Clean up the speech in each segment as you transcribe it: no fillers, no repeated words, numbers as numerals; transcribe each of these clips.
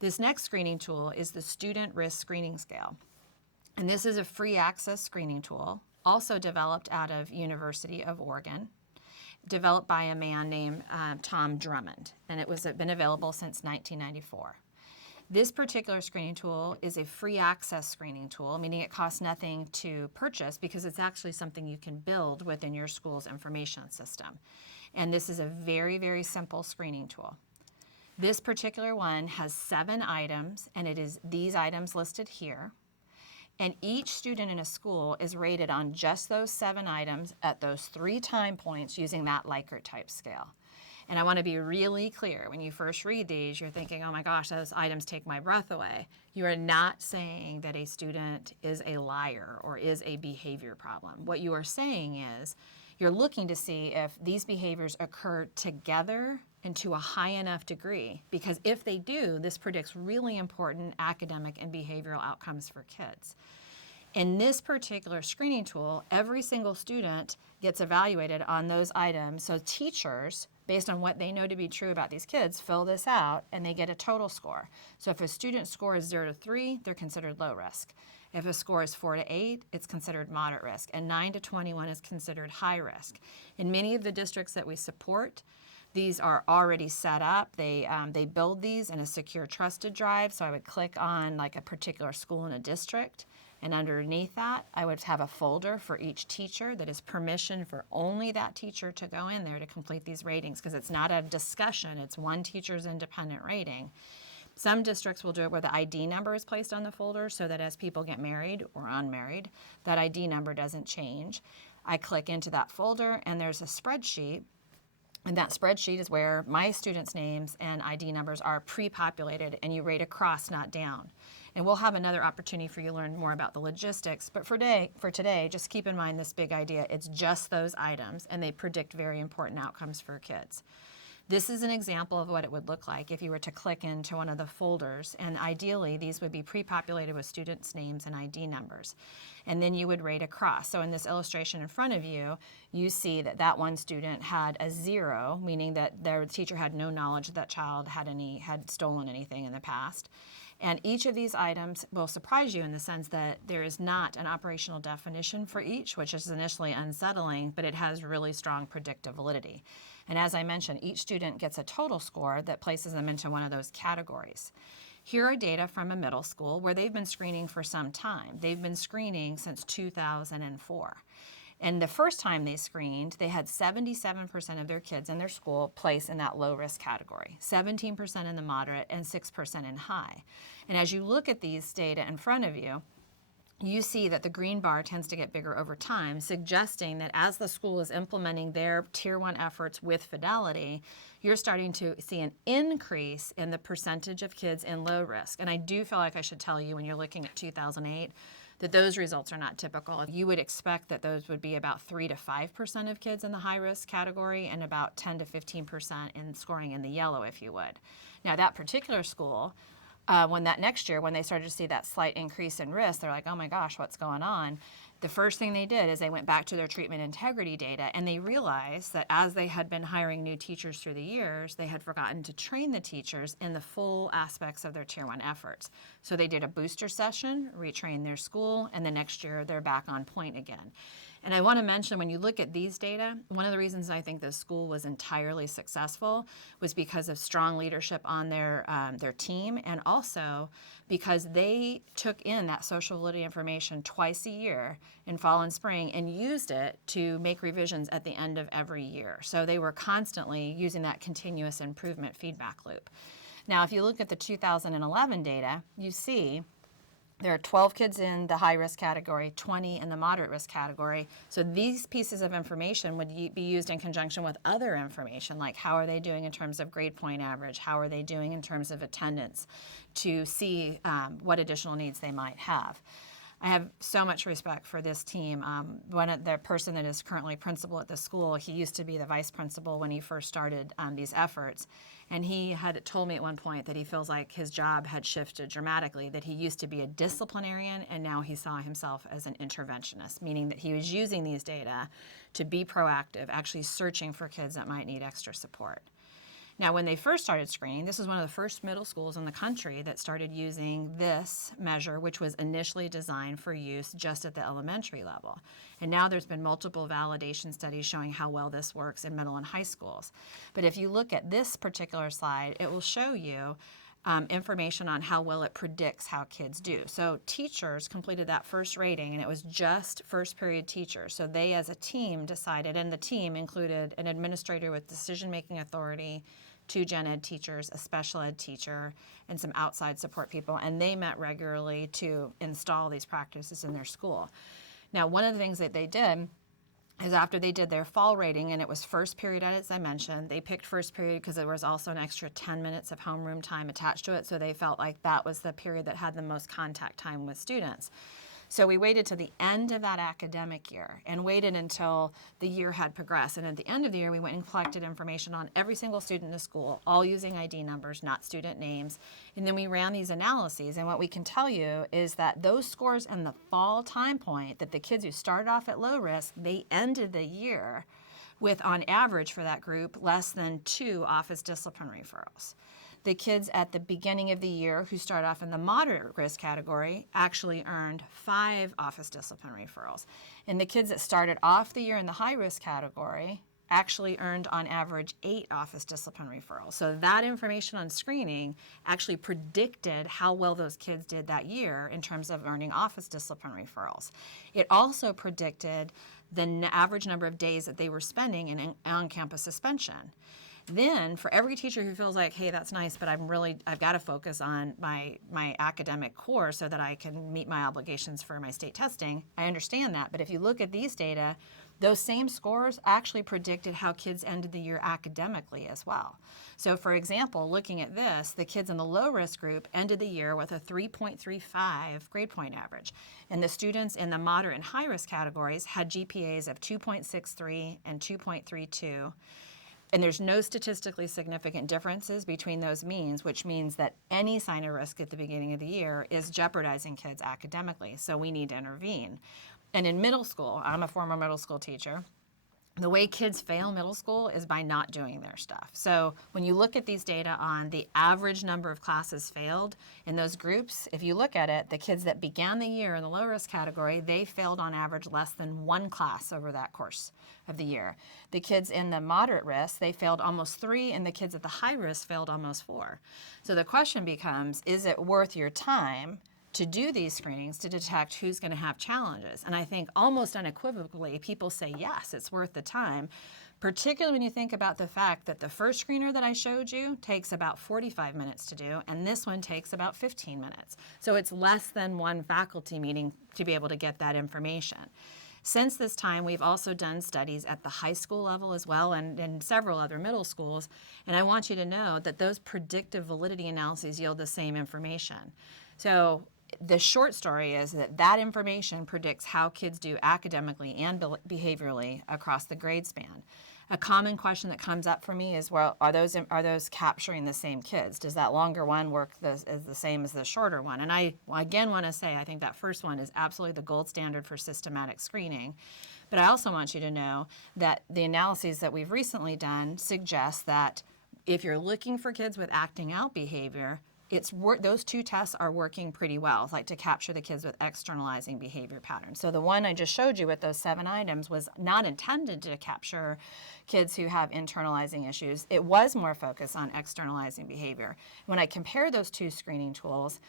This next screening tool is the Student Risk Screening Scale. And this is a free access screening tool, also developed out of University of Oregon, developed by a man named Tom Drummond, and it was been available since 1994. This particular screening tool is a free access screening tool, meaning it costs nothing to purchase because it's actually something you can build within your school's information system. And this is a very, very simple screening tool. This particular one has 7 items, and it is these items listed here. And each student in a school is rated on just those 7 items at those 3 time points using that Likert type scale. And I want to be really clear, when you first read these, you're thinking, oh my gosh, those items take my breath away. You are not saying that a student is a liar or is a behavior problem. What you are saying is you're looking to see if these behaviors occur together and to a high enough degree, because if they do, this predicts really important academic and behavioral outcomes for kids. In this particular screening tool, every single student gets evaluated on those items. So teachers, based on what they know to be true about these kids, fill this out and they get a total score. So if a student score is 0 to 3, they're considered low risk. If a score is 4 to 8, it's considered moderate risk, and 9 to 21 is considered high risk. In many of the districts that we support, these are already set up. They build these in a secure trusted drive. So I would click on like a particular school in a district, and underneath that, I would have a folder for each teacher that is permission for only that teacher to go in there to complete these ratings, because it's not a discussion, it's one teacher's independent rating. Some districts will do it where the ID number is placed on the folder so that as people get married or unmarried, that ID number doesn't change. I click into that folder and there's a spreadsheet, and that spreadsheet is where my students' names and ID numbers are pre-populated, and you rate across, not down. And we'll have another opportunity for you to learn more about the logistics, but for today, just keep in mind this big idea. It's just those items, and they predict very important outcomes for kids. This is an example of what it would look like if you were to click into one of the folders, and ideally these would be pre-populated with students' names and ID numbers. And then you would rate across. So in this illustration in front of you, you see that that one student had a 0, meaning that their teacher had no knowledge that that child had stolen anything in the past. And each of these items will surprise you in the sense that there is not an operational definition for each, which is initially unsettling, but it has really strong predictive validity. And as I mentioned, each student gets a total score that places them into one of those categories. Here are data from a middle school where they've been screening for some time. They've been screening since 2004. And the first time they screened, they had 77% of their kids in their school placed in that low risk category, 17% in the moderate, and 6% in high. And as you look at these data in front of you, you see that the green bar tends to get bigger over time, suggesting that as the school is implementing their Tier 1 efforts with fidelity, you're starting to see an increase in the percentage of kids in low risk. And I do feel like I should tell you, when you're looking at 2008, that those results are not typical. You would expect that those would be about 3 to 5% of kids in the high risk category and about 10 to 15% in scoring in the yellow, if you would. Now that particular school, when they started to see that slight increase in risk, they're like, oh my gosh, what's going on? The first thing they did is they went back to their treatment integrity data, and they realized that as they had been hiring new teachers through the years, they had forgotten to train the teachers in the full aspects of their Tier 1 efforts. So they did a booster session, retrained their school, and the next year they're back on point again. And I want to mention, when you look at these data, one of the reasons I think this school was entirely successful was because of strong leadership on their team, and also because they took in that social validity information twice a year in fall and spring and used it to make revisions at the end of every year. So they were constantly using that continuous improvement feedback loop. Now, if you look at the 2011 data, you see there are 12 kids in the high-risk category, 20 in the moderate-risk category. So these pieces of information would be used in conjunction with other information, like how are they doing in terms of grade point average, how are they doing in terms of attendance, to see what additional needs they might have. I have so much respect for this team. The person that is currently principal at the school, he used to be the vice principal when he first started these efforts. And he had told me at one point that he feels like his job had shifted dramatically, that he used to be a disciplinarian and now he saw himself as an interventionist, meaning that he was using these data to be proactive, actually searching for kids that might need extra support. Now, when they first started screening, this was one of the first middle schools in the country that started using this measure, which was initially designed for use just at the elementary level. And now there's been multiple validation studies showing how well this works in middle and high schools. But if you look at this particular slide, it will show you information on how well it predicts how kids do. So teachers completed that first rating, and it was just first period teachers. So they as a team decided, and the team included an administrator with decision-making authority, 2 gen ed teachers, a special ed teacher, and some outside support people, and they met regularly to install these practices in their school. Now, one of the things that they did is after they did their fall rating, and it was first period, as I mentioned, they picked first period because there was also an extra 10 minutes of homeroom time attached to it, so they felt like that was the period that had the most contact time with students. So we waited to the end of that academic year and waited until the year had progressed. And at the end of the year, we went and collected information on every single student in the school, all using ID numbers, not student names. And then we ran these analyses. And what we can tell you is that those scores in the fall time point, that the kids who started off at low risk, they ended the year with, on average for that group, less than 2 office discipline referrals. The kids at the beginning of the year who start off in the moderate risk category actually earned 5 office discipline referrals. And the kids that started off the year in the high risk category actually earned on average 8 office discipline referrals. So that information on screening actually predicted how well those kids did that year in terms of earning office discipline referrals. It also predicted the average number of days that they were spending in on-campus suspension. Then for every teacher who feels like, hey, that's nice, but I've got to focus on my academic core so that I can meet my obligations for my state testing, I understand that. But if you look at these data, those same scores actually predicted how kids ended the year academically as well. So for example, looking at this, the kids in the low risk group ended the year with a 3.35 grade point average. And the students in the moderate and high risk categories had GPAs of 2.63 and 2.32. And there's no statistically significant differences between those means, which means that any sign of risk at the beginning of the year is jeopardizing kids academically, so we need to intervene. And in middle school, I'm a former middle school teacher, the way kids fail middle school is by not doing their stuff. So when you look at these data on the average number of classes failed in those groups, if you look at it, the kids that began the year in the low risk category, they failed on average less than 1 class over that course of the year. The kids in the moderate risk, they failed almost 3, and the kids at the high risk failed almost 4. So the question becomes, is it worth your time to do these screenings to detect who's going to have challenges? And I think almost unequivocally, people say yes, it's worth the time, particularly when you think about the fact that the first screener that I showed you takes about 45 minutes to do, and this one takes about 15 minutes. So it's less than 1 faculty meeting to be able to get that information. Since this time, we've also done studies at the high school level as well, and in several other middle schools, and I want you to know that those predictive validity analyses yield the same information. So the short story is that information predicts how kids do academically and behaviorally across the grade span. A common question that comes up for me is, well, are those capturing the same kids? Does that longer one work as the same as the shorter one? And I again want to say I think that first one is absolutely the gold standard for systematic screening. But I also want you to know that the analyses that we've recently done suggest that if you're looking for kids with acting out behavior, those 2 tests are working pretty well, like to capture the kids with externalizing behavior patterns. So the one I just showed you with those 7 items was not intended to capture kids who have internalizing issues. It was more focused on externalizing behavior. When I compare those 2 screening tools,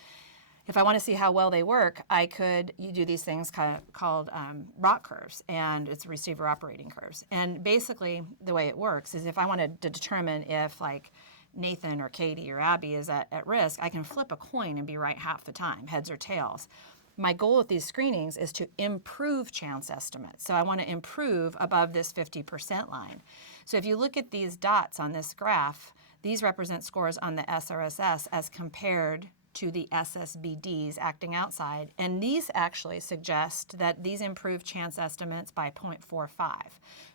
if I want to see how well they work, you do these things called ROC curves, and it's receiver operating curves. And basically the way it works is if I wanted to determine if like Nathan or Katie or Abby is at risk, I can flip a coin and be right half the time, heads or tails. My goal with these screenings is to improve chance estimates. So I want to improve above this 50% line. So if you look at these dots on this graph, these represent scores on the SRSS as compared to the SSBDs acting outside. And these actually suggest that these improve chance estimates by 0.45.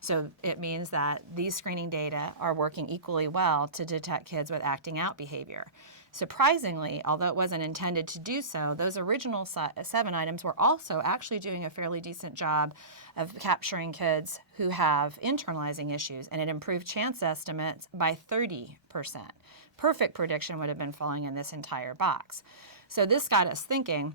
So it means that these screening data are working equally well to detect kids with acting out behavior. Surprisingly, although it wasn't intended to do so, those original 7 items were also actually doing a fairly decent job of capturing kids who have internalizing issues, and it improved chance estimates by 30%. Perfect prediction would have been falling in this entire box. So this got us thinking,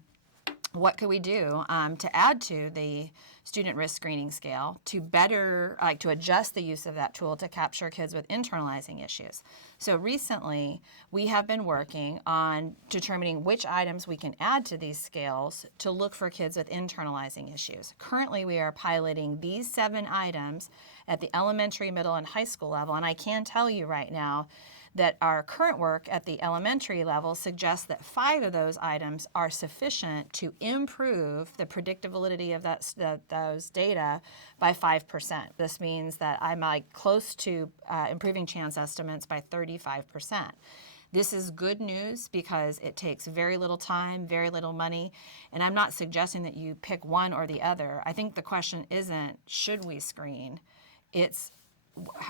what could we do to add to the student risk screening scale to better, to adjust the use of that tool to capture kids with internalizing issues? So recently, we have been working on determining which items we can add to these scales to look for kids with internalizing issues. Currently, we are piloting these 7 items at the elementary, middle, and high school level, and I can tell you right now that our current work at the elementary level suggests that 5 of those items are sufficient to improve the predictive validity of those data by 5%. This means that I'm close to improving chance estimates by 35%. This is good news because it takes very little time, very little money, and I'm not suggesting that you pick one or the other. I think the question isn't, should we screen? It's,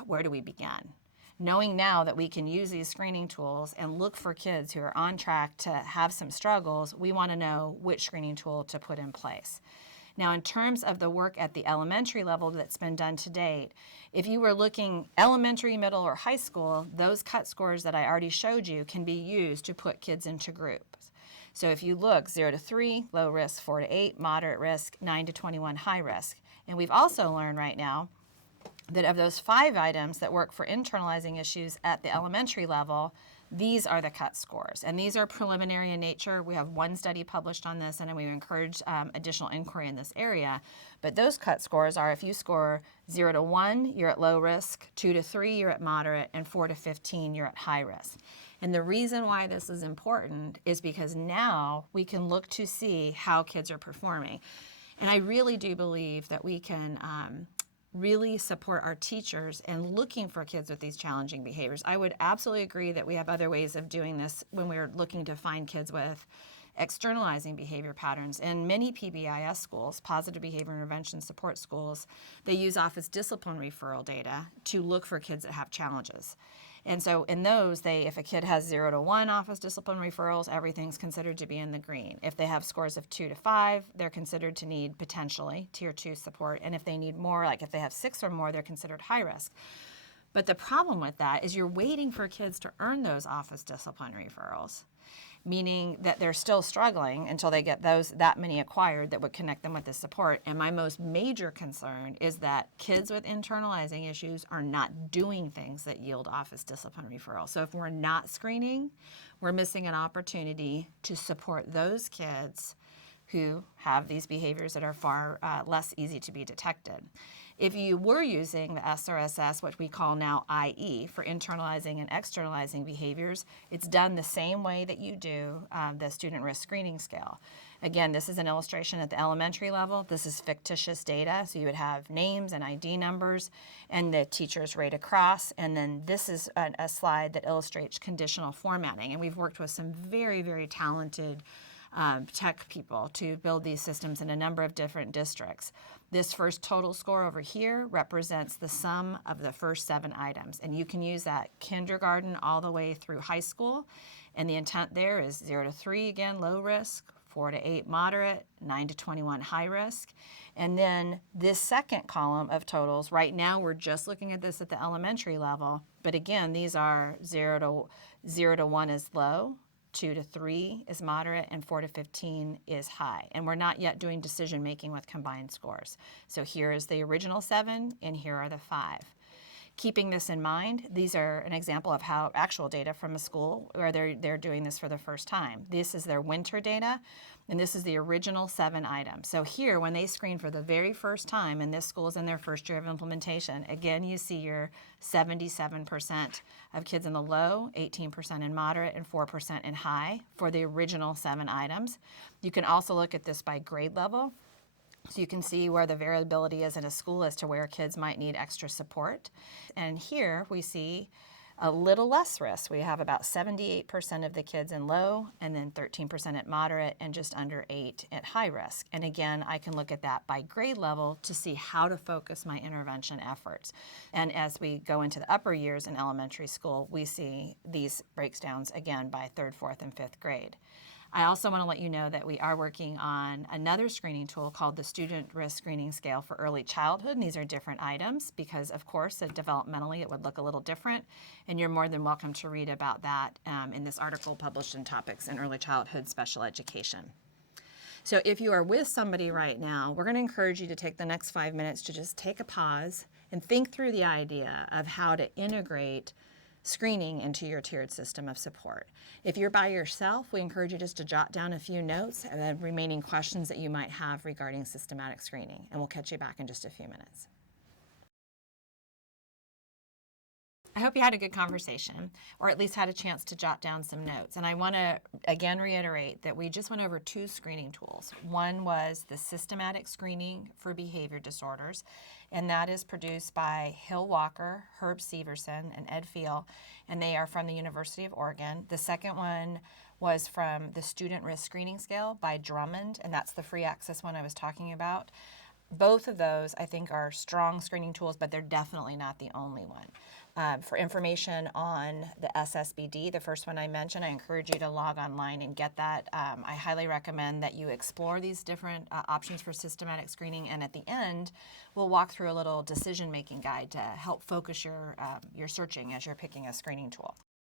where do we begin? Knowing now that we can use these screening tools and look for kids who are on track to have some struggles, we want to know which screening tool to put in place. Now, in terms of the work at the elementary level that's been done to date, if you were looking elementary, middle, or high school, those cut scores that I already showed you can be used to put kids into groups. So if you look 0 to 3, low risk, 4 to 8, moderate risk, 9 to 21, high risk. And we've also learned right now that of those 5 items that work for internalizing issues at the elementary level, these are the cut scores. And these are preliminary in nature. We have 1 study published on this, and we've encouraged additional inquiry in this area. But those cut scores are, if you score 0 to 1, you're at low risk, 2 to 3, you're at moderate, and 4 to 15, you're at high risk. And the reason why this is important is because now we can look to see how kids are performing. And I really do believe that we can really support our teachers in looking for kids with these challenging behaviors. I would absolutely agree that we have other ways of doing this when we're looking to find kids with externalizing behavior patterns. In many PBIS schools, positive behavior intervention support schools, they use office discipline referral data to look for kids that have challenges. And so in those, if a kid has 0 to 1 office discipline referrals, everything's considered to be in the green. If they have scores of 2 to 5, they're considered to need potentially tier 2 support. And if they need more, like if they have 6 or more, they're considered high risk. But the problem with that is you're waiting for kids to earn those office discipline referrals, meaning that they're still struggling until they get that many acquired that would connect them with the support. And my most major concern is that kids with internalizing issues are not doing things that yield office discipline referral. So if we're not screening, we're missing an opportunity to support those kids who have these behaviors that are far less easy to be detected. If you were using the SRSS, what we call now IE, for internalizing and externalizing behaviors, it's done the same way that you do the student risk screening scale. Again, this is an illustration at the elementary level. This is fictitious data, so you would have names and ID numbers, and the teachers rate across, and then this is a slide that illustrates conditional formatting. And we've worked with some very, very talented tech people to build these systems in a number of different districts. This first total score over here represents the sum of the first 7 items, and you can use that kindergarten all the way through high school, and the intent there is 0 to 3, again, low risk, 4 to 8, moderate, 9 to 21, high risk. And then this second column of totals, right now we're just looking at this at the elementary level, but again, these are 0 to 1 is low, 2 to 3 is moderate, and 4 to 15 is high. And we're not yet doing decision making with combined scores. So here is the original 7, and here are the 5. Keeping this in mind, these are an example of how actual data from a school where they're doing this for the first time. This is their winter data, and this is the original 7 items. So here, when they screen for the very first time, and this school is in their first year of implementation, again, you see your 77% of kids in the low, 18% in moderate, and 4% in high for the original 7 items. You can also look at this by grade level. So you can see where the variability is in a school as to where kids might need extra support. And here we see A little less risk. We have about 78% of the kids in low, and then 13% at moderate, and just under 8 at high risk. And again, I can look at that by grade level to see how to focus my intervention efforts. And as we go into the upper years in elementary school, we see these breakdowns again by 3rd, 4th, and 5th grade. I also want to let you know that we are working on another screening tool called the Student Risk Screening Scale for Early Childhood. And these are different items because, of course, developmentally it would look a little different. And you're more than welcome to read about that in this article published in Topics in Early Childhood Special Education. So if you are with somebody right now, we're going to encourage you to take the next 5 minutes to just take a pause and think through the idea of how to integrate screening into your tiered system of support. If you're by yourself, we encourage you just to jot down a few notes and the remaining questions that you might have regarding systematic screening, and we'll catch you back in just a few minutes. I hope you had a good conversation, or at least had a chance to jot down some notes. And I want to again reiterate that we just went over 2 screening tools. One was the systematic screening for behavior disorders, and that is produced by Hill Walker, Herb Severson, and Ed Feel, and they are from the University of Oregon. The second one was from the Student Risk Screening Scale by Drummond, and that's the free access one I was talking about. Both of those, I think, are strong screening tools, but they're definitely not the only one. For information on the SSBD, the first one I mentioned, I encourage you to log online and get that. I highly recommend that you explore these different options for systematic screening, and at the end, we'll walk through a little decision-making guide to help focus your searching as you're picking a screening tool.